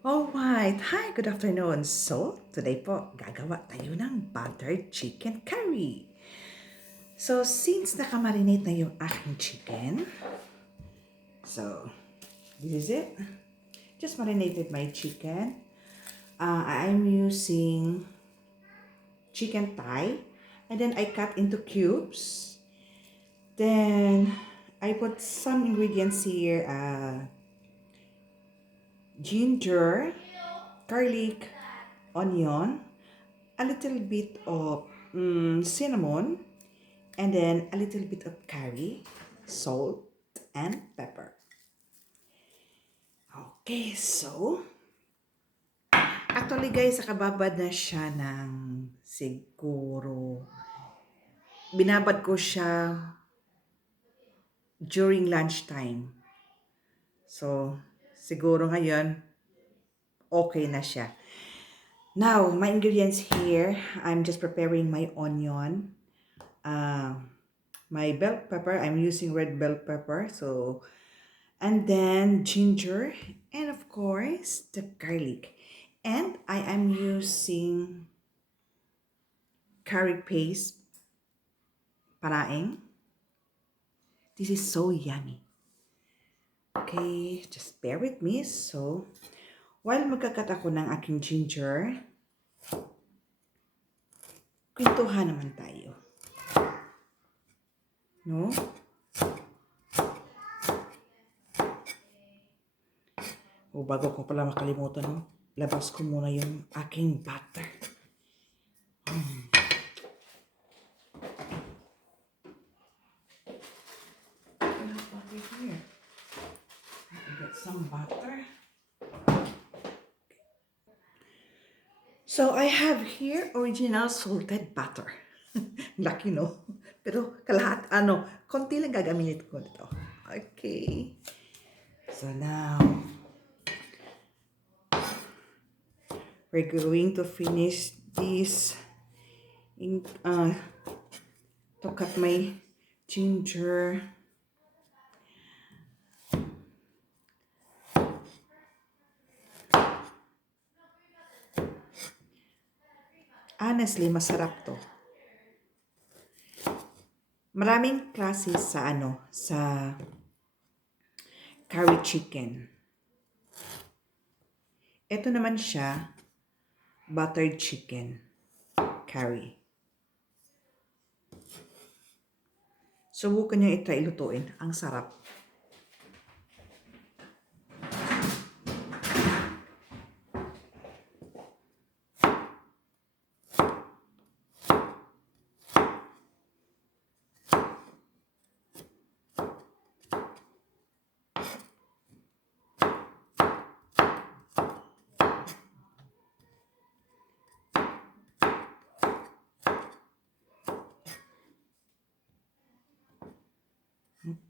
Alright, hi, good afternoon. So, today po, gagawa tayo ng buttered chicken curry. So, since nakamarinate na yung aking chicken, so, this is it. Just marinated my chicken. I'm using chicken thigh, and then I cut into cubes. Then, I put some ingredients here, ginger, garlic, onion, a little bit of cinnamon, and then a little bit of curry, salt, and pepper. Okay, so actually guys, nakababad na siya ng siguro, binabad ko siya during lunchtime. So, siguro ngayon, okay na siya. Now, my ingredients here, I'm just preparing my onion, uh, my bell pepper. I'm using red bell pepper. So, and then ginger, and of course, the garlic. And I am using curry paste, paraeng. This is so yummy. Okay, just bear with me. So, while magkakat ako ng aking ginger, kwentuhan naman tayo. No? O bago ko pala makalimutan, no? Labas ko muna yung aking butter. Over here. I get some butter. So, I have here original salted butter. Lucky, no? Pero kalahat, konti lang gagamitin ko nito. Okay. So, now, we're going to finish this to cut my ginger. Honestly, masarap to. Maraming klase sa curry chicken. Ito naman siya, buttered chicken curry. Subukan niyo ito ilutuin. Ang sarap.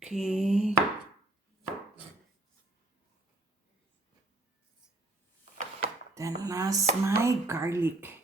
Okay. Then last, my garlic.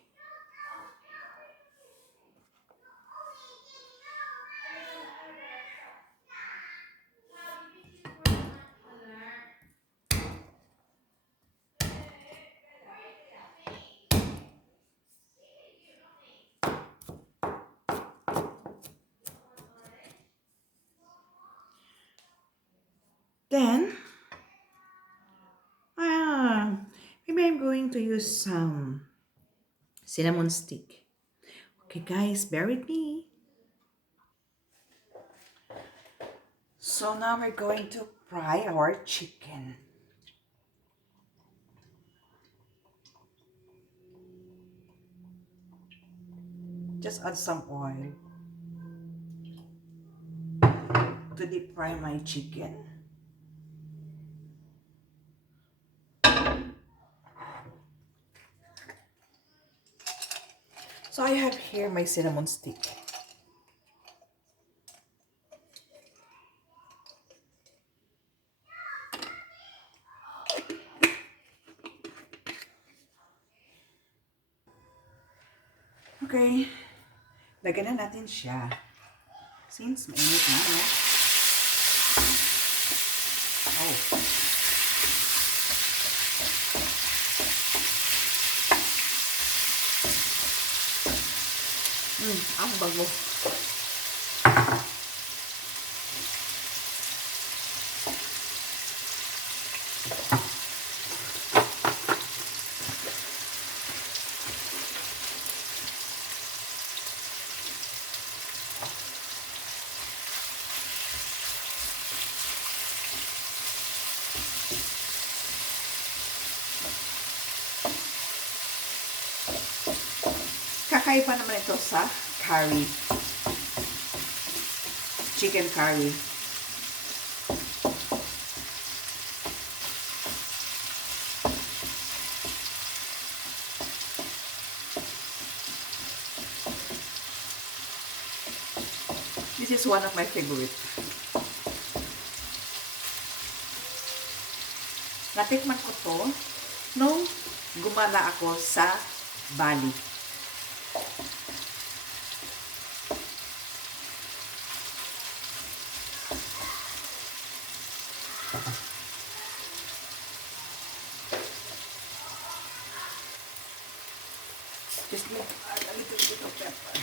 Then, maybe I'm going to use some cinnamon stick. Okay guys, bear with me. So now we're going to fry our chicken. Just add some oil to deep fry my chicken. So I have here my cinnamon stick. Okay, lagyan na natin siya. Since mainit na, no? Oh. Ang bango. Kakaiba naman ito sa curry. Chicken curry. This is one of my favorite. Natikman ko to nung gumala ako sa Bali. Just need to add a little bit of pepper.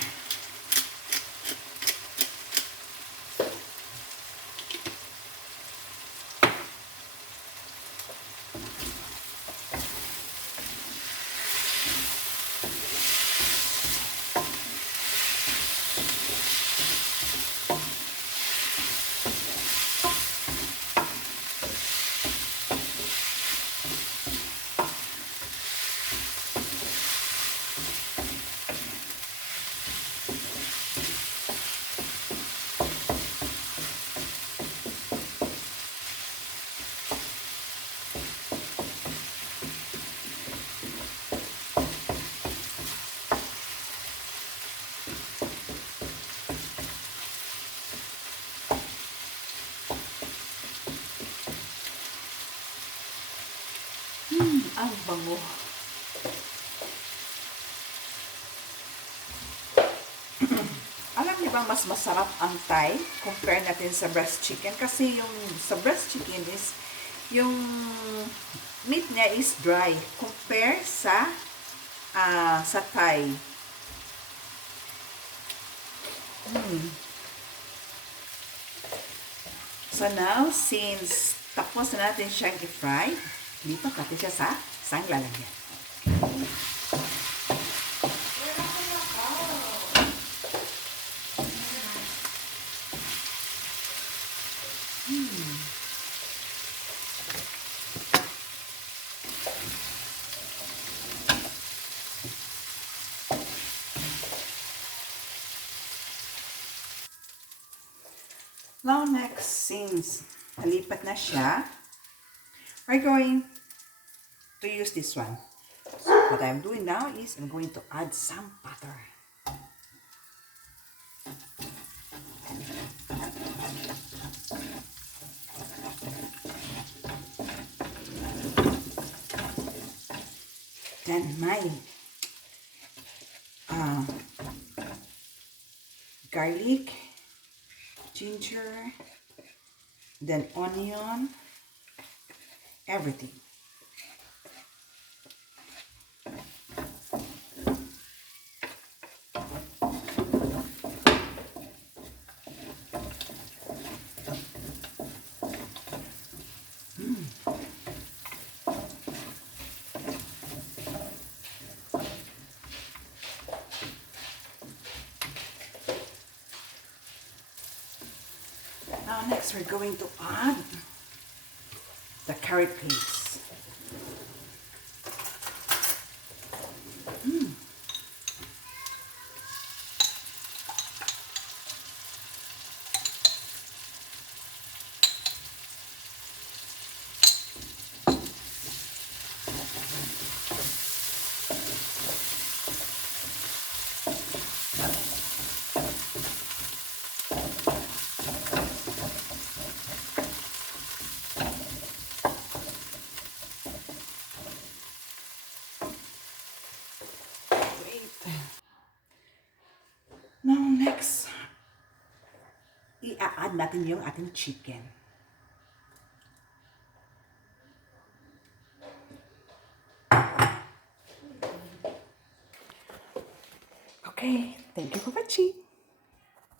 Ang bango. Alam niyo ba mas masarap ang Thai compare natin sa breast chicken? Kasi yung sa breast chicken is yung meat niya is dry compare sa Thai. So now, since tapos na natin siyang i-fry, lipat natin siya sa isang lalagyan. Now next, since nalipat na siya, we're going to use this one. So what I'm doing now is I'm going to add some butter. Then my garlic, ginger, then onion, everything. Now next we're going to add the carrot paste. Now next, i-add natin yung ating chicken. Okay, thank you for watching.